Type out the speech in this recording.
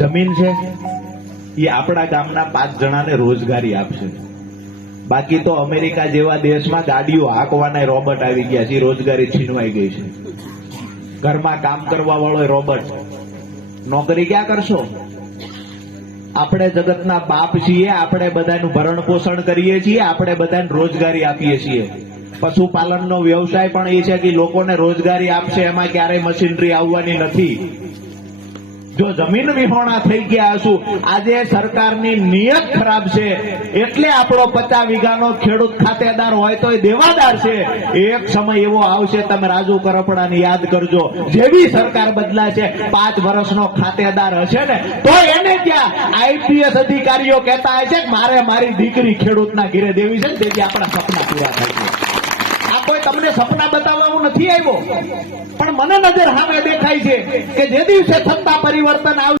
જમીન છે એ આપણા ગામના 5 જણાને રોજગારી આપશે. બાકી તો અમેરિકા જેવા દેશમાં ગાડીઓ હાંકવાના રોબોટ આવી ગયા છે, રોજગારી છીનવાઈ ગઈ છે. ઘરમાં કામ કરવા વાળો રોબોટ, નોકરી ક્યાં કરશો? આપણે જગતના બાપ છીએ, આપણે બધાનું ભરણ પોષણ કરીએ છીએ, આપણે બધાને રોજગારી આપીએ છીએ. પશુપાલનનો વ્યવસાય પણ એ છે કે લોકોને રોજગારી આપશે, એમાં ક્યારેય મશીનરી આવવાની નથી. જો જમીન વિહોણા થઈ ગયા હશું, આજે સરકારની નિયત ખરાબ છે, એટલે આપણો 50 વીઘાનો ખેડૂત ખાતેદાર હોય તો દેવાદાર છે. એક સમય એવો આવશે, તમે રાજુ કરપડાને યાદ કરજો, જેવી સરકાર બદલાશે 5 વર્ષનો ખાતેદાર હશે ને તો એને ત્યાં આઈપીએસ અધિકારીઓ કહેતા હશે કે મારે મારી દીકરી ખેડૂતના ઘરે દેવી છે, તેથી આપણા સપના પૂરા થાય છે. કોઈ તમને સપના બતાવવાનું નથી આવ્યો, પણ મને નજર સામે દેખાય છે કે જે દિવસે સત્તા પરિવર્તન આવશે